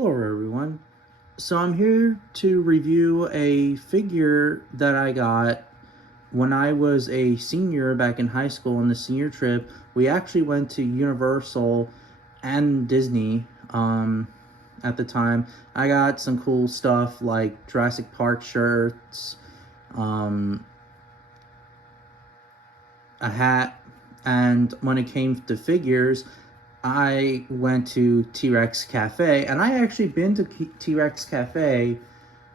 Hello everyone. So I'm here to review a figure that I got when I was a senior back in high school. On the senior trip, we actually went to Universal and Disney at the time. I got some cool stuff like Jurassic Park shirts, um, a hat, and when it came to figures, I went to T-Rex Cafe, and I actually been to T-Rex Cafe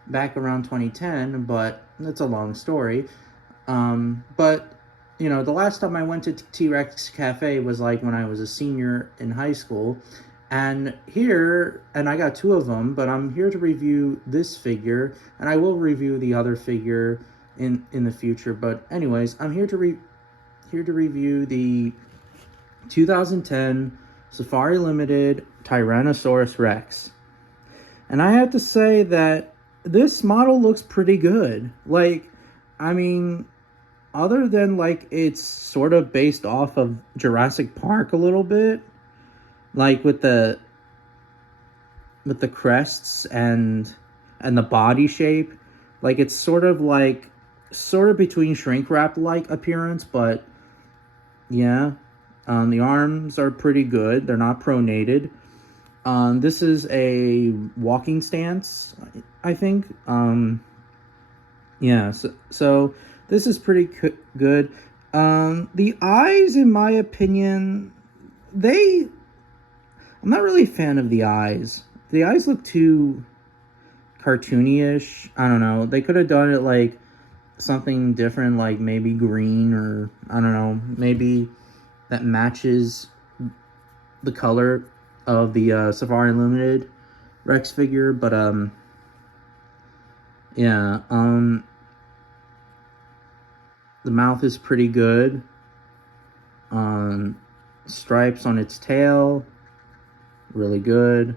back around 2010, but that's a long story. But you know, the last time I went to T-Rex Cafe was like when I was a senior in high school, and I got two of them, but I'm here to review this figure, and I will review the other figure in the future. But anyways, I'm here to review the 2010 Safari Limited Tyrannosaurus Rex. And I have to say that this model looks pretty good. Like, I mean, other than like it's sort of based off of Jurassic Park a little bit, like with the crests and the body shape, like it's sort of between shrink wrap like appearance, but yeah. The arms are pretty good. They're not pronated. This is a walking stance, I think. Yeah, so this is pretty good. The eyes, in my opinion, I'm not really a fan of the eyes. The eyes look too cartoony-ish. I don't know. They could have done it like something different, like maybe green, or I don't know, maybe that matches the color of the Safari Limited Rex figure. But yeah, the mouth is pretty good. Stripes on its tail, really good.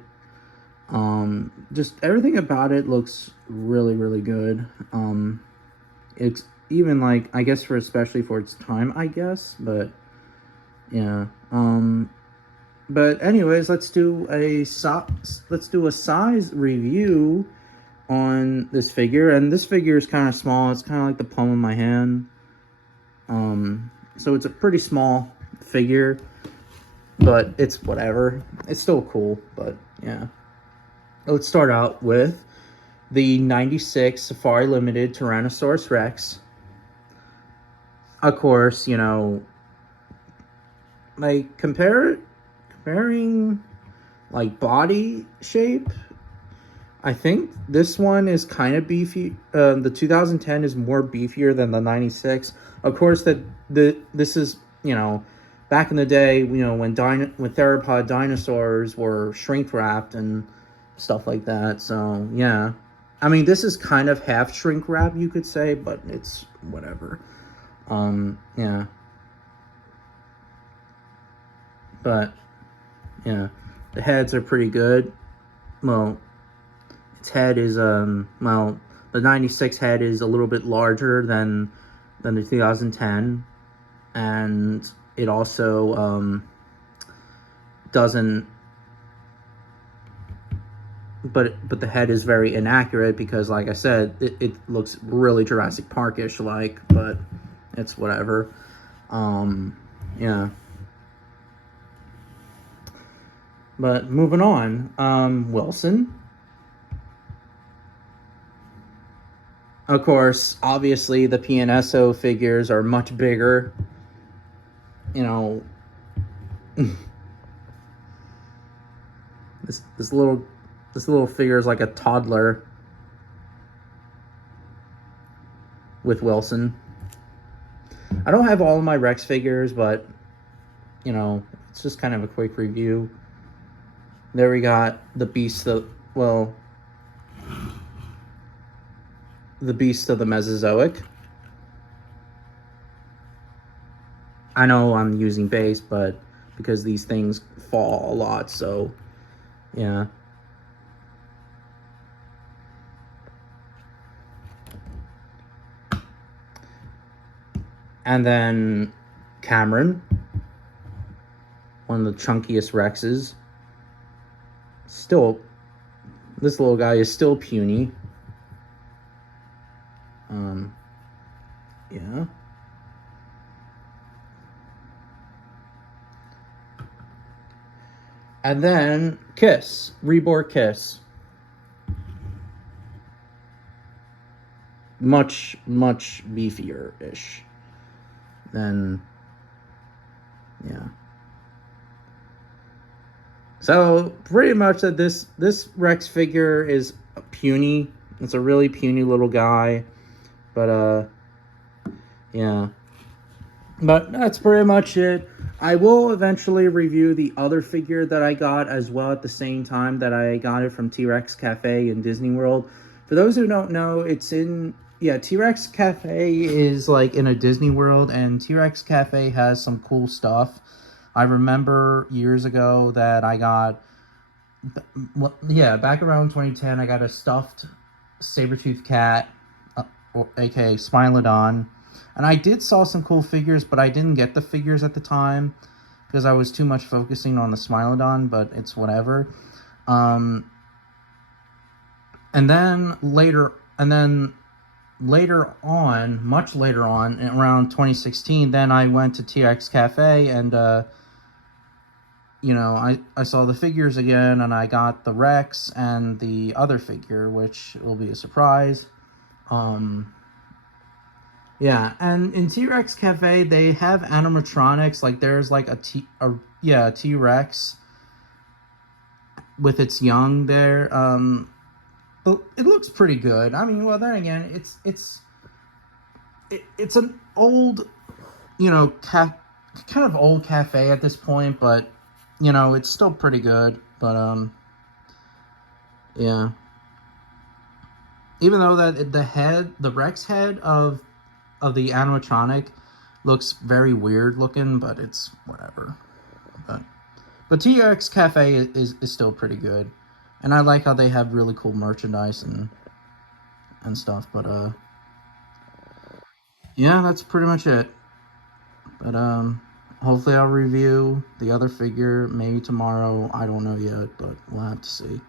Just everything about it looks really good. It's even like, I guess, especially for its time, I guess. But yeah. But anyways, let's do a size review on this figure. And this figure is kind of small. It's kind of like the palm of my hand. So it's a pretty small figure, but it's whatever. It's still cool. But yeah. Let's start out with the 96 Safari Limited Tyrannosaurus Rex. Of course, you know, like comparing like body shape, I think this one is kind of beefy. The 2010 is more beefier than the 96. Of course, this is, you know, back in the day, you know, when theropod dinosaurs were shrink wrapped and stuff like that. So yeah, I mean, this is kind of half shrink wrap, you could say, but it's whatever. Yeah. But yeah, the heads are pretty good. Well, its head is well, the 96 head is a little bit larger than the 2010, and it also doesn't. But the head is very inaccurate because, like I said, it looks really Jurassic Parkish like, but it's whatever. Yeah. But moving on, Wilson. Of course, obviously the PNSO figures are much bigger. You know, this little figure is like a toddler with Wilson. I don't have all of my Rex figures, but you know, it's just kind of a quick review. There we got the beast of the Mesozoic. I know I'm using base, but because these things fall a lot, so yeah. And then Cameron, one of the chunkiest Rexes. Still This little guy is still puny. Yeah. And then Kiss, Reborn Kiss. Much beefier-ish than, yeah. So pretty much that this Rex figure is puny. It's a really puny little guy, but yeah. But that's pretty much it. I will eventually review the other figure that I got as well at the same time that I got it from T-Rex Cafe in Disney World. For those who don't know, it's in, yeah, T-Rex Cafe is like in a Disney World, and T-Rex Cafe has some cool stuff. I remember years ago that I got, yeah, back around 2010, I got a stuffed saber-toothed cat, aka Smilodon. And I did saw some cool figures, but I didn't get the figures at the time because I was too much focusing on the Smilodon, but it's whatever. Um, and then later on, much later on, around 2016, then I went to TX Cafe and I saw the figures again, and I got the Rex and the other figure, which will be a surprise. Yeah, and in T-Rex Cafe, they have animatronics. Like, there's like a T-Rex with its young there. But it looks pretty good. I mean, well, then again, it's an old, kind of old cafe at this point, but it's still pretty good. But yeah. Even though that the Rex head of the animatronic looks very weird looking, but it's whatever. But TX Cafe is still pretty good, and I like how they have really cool merchandise and stuff. But yeah, that's pretty much it. But hopefully I'll review the other figure maybe tomorrow. I don't know yet, but we'll have to see.